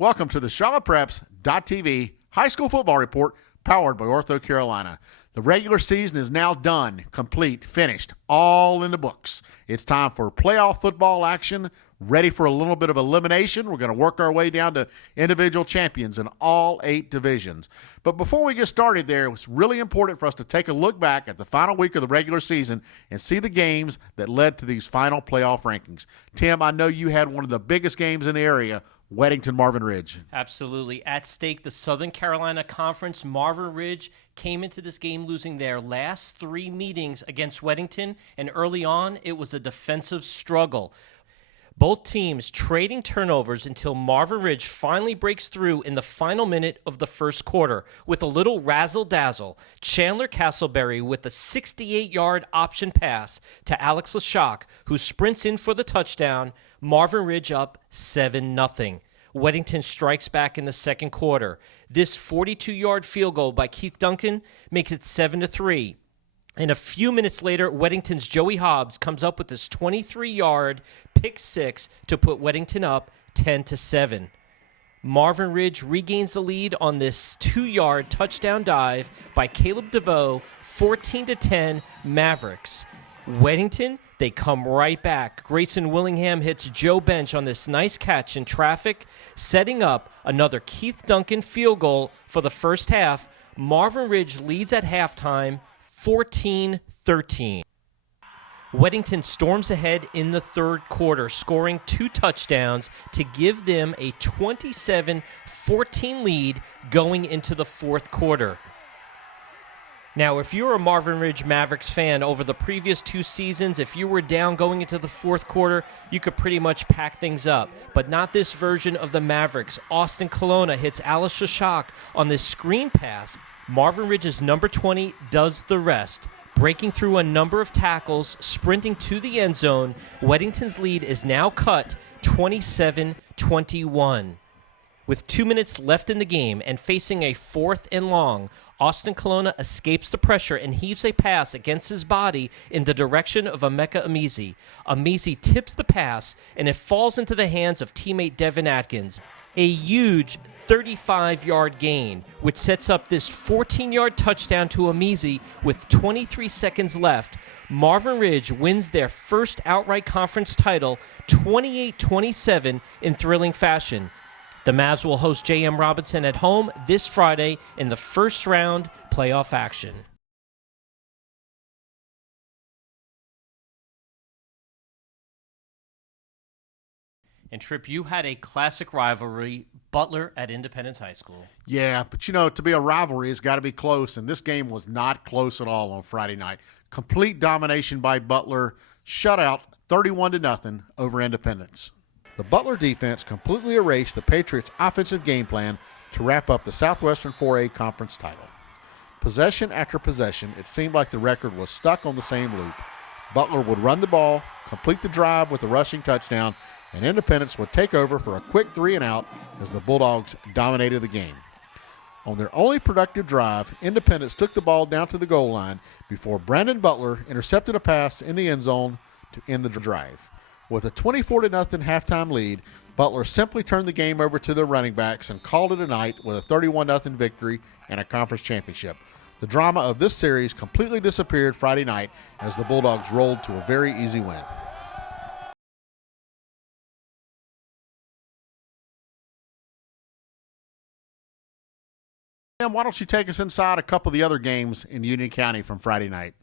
Welcome to the CharlottePreps.tv High School Football Report powered by Ortho Carolina. The regular season is now done, complete, finished, all in the books. It's time for playoff football action, ready for a little bit of elimination. We're going to work our way down to individual champions in all 8 divisions. But before we get started there, it's really important for us to take a look back at the final week of the regular season and see the games that led to these final playoff rankings. Tim, I know you had one of the biggest games in the area, Weddington, Marvin Ridge. Absolutely. At stake, the Southern Carolina Conference. Marvin Ridge came into this game losing their last 3 meetings against Weddington, and early on, it was a defensive struggle. Both teams trading turnovers until Marvin Ridge finally breaks through in the final minute of the first quarter with a little razzle-dazzle. Chandler Castleberry with a 68-yard option pass to Alex Leshock, who sprints in for the touchdown. Marvin Ridge up 7-0. Weddington strikes back in the second quarter. This 42-yard field goal by Keith Duncan makes it 7-3. And a few minutes later, Weddington's Joey Hobbs comes up with this 23-yard pick six to put Weddington up 10-7. Marvin Ridge regains the lead on this 2-yard touchdown dive by Caleb DeVoe, 14-10 Mavericks. Weddington, they come right back. Grayson Willingham hits Joe Bench on this nice catch in traffic, setting up another Keith Duncan field goal for the first half. Marvin Ridge leads at halftime 14-13. Weddington storms ahead in the third quarter, scoring 2 touchdowns to give them a 27-14 lead going into the fourth quarter. Now, if you're a Marvin Ridge Mavericks fan over the previous 2 seasons, if you were down going into the fourth quarter, you could pretty much pack things up. But not this version of the Mavericks. Austin Colonna hits Alex Leshock on this screen pass. Marvin Ridge's number 20 does the rest, breaking through a number of tackles, sprinting to the end zone. Weddington's lead is now cut 27-21. With 2 minutes left in the game and facing a 4th and long, Austin Colonna escapes the pressure and heaves a pass against his body in the direction of Emeka Amizi. Amizi tips the pass, and it falls into the hands of teammate Devin Atkins. A huge 35-yard gain, which sets up this 14-yard touchdown to Amizi with 23 seconds left. Marvin Ridge wins their first outright conference title 28-27 in thrilling fashion. The Mavs will host J.M. Robinson at home this Friday in the first round playoff action. And Tripp, you had a classic rivalry, Butler at Independence High School. Yeah, but to be a rivalry, it's got to be close, and this game was not close at all on Friday night. Complete domination by Butler, shutout 31-0 over Independence. The Butler defense completely erased the Patriots' offensive game plan to wrap up the Southwestern 4A Conference title. Possession after possession, it seemed like the record was stuck on the same loop. Butler would run the ball, complete the drive with a rushing touchdown, and Independence would take over for a quick 3-and-out as the Bulldogs dominated the game. On their only productive drive, Independence took the ball down to the goal line before Brandon Butler intercepted a pass in the end zone to end the drive. With a 24-0 halftime lead, Butler simply turned the game over to their running backs and called it a night with a 31-0 victory and a conference championship. The drama of this series completely disappeared Friday night as the Bulldogs rolled to a very easy win. Why don't you take us inside a couple of the other games in Union County from Friday night?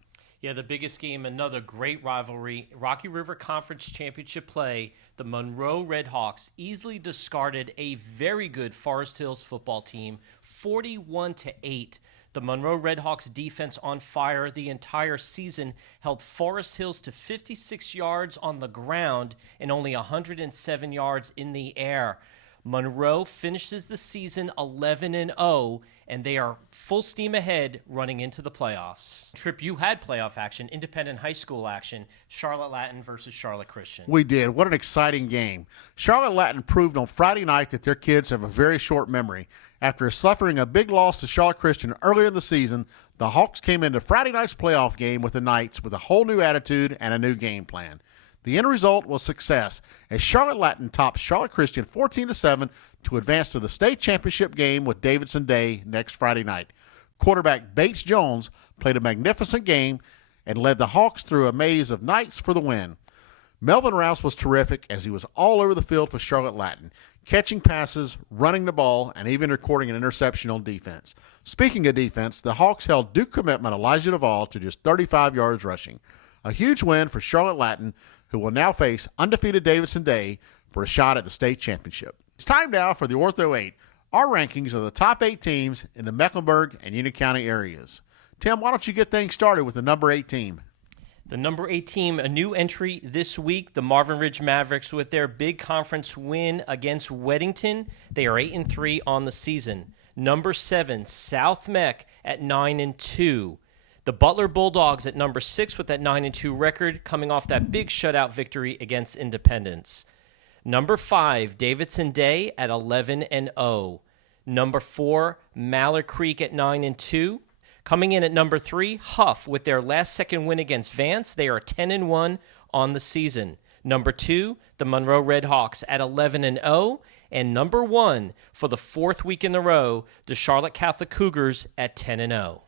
Yeah, the biggest game, another great rivalry, Rocky River Conference Championship play. The Monroe Redhawks easily discarded a very good Forest Hills football team, 41-8. The Monroe Redhawks defense on fire the entire season, held Forest Hills to 56 yards on the ground and only 107 yards in the air. Monroe finishes the season 11-0, and they are full steam ahead running into the playoffs. Tripp, you had playoff action, independent high school action, Charlotte Latin versus Charlotte Christian. We did. What an exciting game. Charlotte Latin proved on Friday night that their kids have a very short memory. After suffering a big loss to Charlotte Christian earlier in the season, the Hawks came into Friday night's playoff game with the Knights with a whole new attitude and a new game plan. The end result was success, as Charlotte Latin topped Charlotte Christian 14-7 to advance to the state championship game with Davidson Day next Friday night. Quarterback Bates Jones played a magnificent game and led the Hawks through a maze of nights for the win. Melvin Rouse was terrific as he was all over the field for Charlotte Latin, catching passes, running the ball, and even recording an interception on defense. Speaking of defense, the Hawks held Duke commitment Elijah Duvall to just 35 yards rushing. A huge win for Charlotte Latin, who will now face undefeated Davidson Day for a shot at the state championship. It's time now for the Ortho 8, our rankings of the top 8 teams in the Mecklenburg and Union County areas. Tim, why don't you get things started with the number 8 team? The number 8 team, a new entry this week, the Marvin Ridge Mavericks, with their big conference win against Weddington. They are 8-3 on the season. Number 7, South Meck at 9-2. The Butler Bulldogs at number 6 with that 9-2 record, coming off that big shutout victory against Independence. Number 5, Davidson Day at 11-0. Number 4, Mallard Creek at 9-2. Coming in at number 3, Huff with their last second win against Vance. They are 10-1 on the season. Number 2, the Monroe Redhawks at 11-0. And number 1, for the 4th week in a row, the Charlotte Catholic Cougars at 10-0.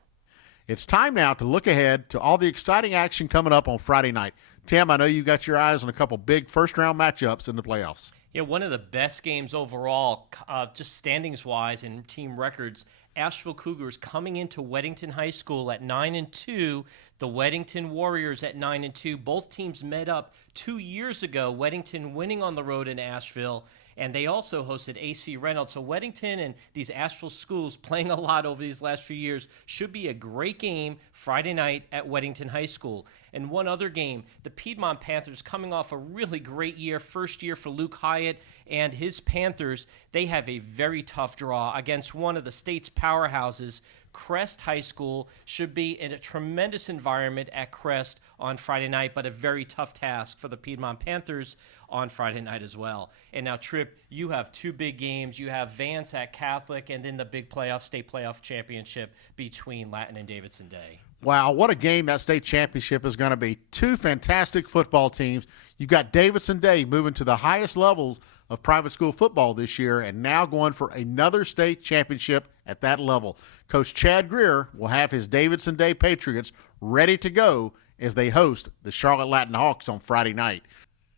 It's time now to look ahead to all the exciting action coming up on Friday night. Tim, I know you got your eyes on a couple big first-round matchups in the playoffs. Yeah, one of the best games overall, just standings-wise and team records. Asheville Cougars coming into Weddington High School at 9-2. The Weddington Warriors at 9-2. Both teams met up 2 years ago. Weddington winning on the road in Asheville, and they also hosted AC Reynolds. So Weddington and these Asheville schools playing a lot over these last few years should be a great game Friday night at Weddington High School. And one other game, the Piedmont Panthers coming off a really great year, first year for Luke Hyatt and his Panthers. They have a very tough draw against one of the state's powerhouses. Crest High School should be in a tremendous environment at Crest on Friday night, but a very tough task for the Piedmont Panthers on Friday night as well. And now, Tripp, you have 2 big games. You have Vance at Catholic and then the big state playoff championship between Latin and Davidson Day. Wow, what a game that state championship is going to be. 2 fantastic football teams. You've got Davidson Day moving to the highest levels of private school football this year and now going for another state championship at that level. Coach Chad Greer will have his Davidson Day Patriots ready to go as they host the Charlotte Latin Hawks on Friday night.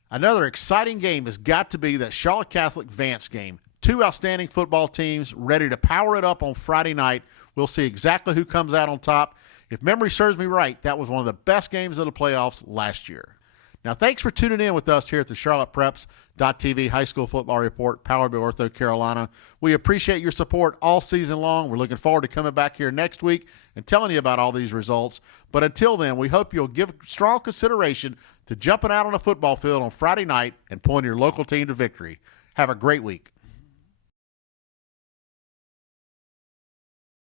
Another exciting game has got to be that Charlotte Catholic Vance game. 2 outstanding football teams ready to power it up on Friday night. We'll see exactly who comes out on top. If memory serves me right, that was one of the best games of the playoffs last year. Now, thanks for tuning in with us here at the CharlottePreps.tv High School Football Report, powered by Ortho Carolina. We appreciate your support all season long. We're looking forward to coming back here next week and telling you about all these results. But until then, we hope you'll give strong consideration to jumping out on a football field on Friday night and pulling your local team to victory. Have a great week.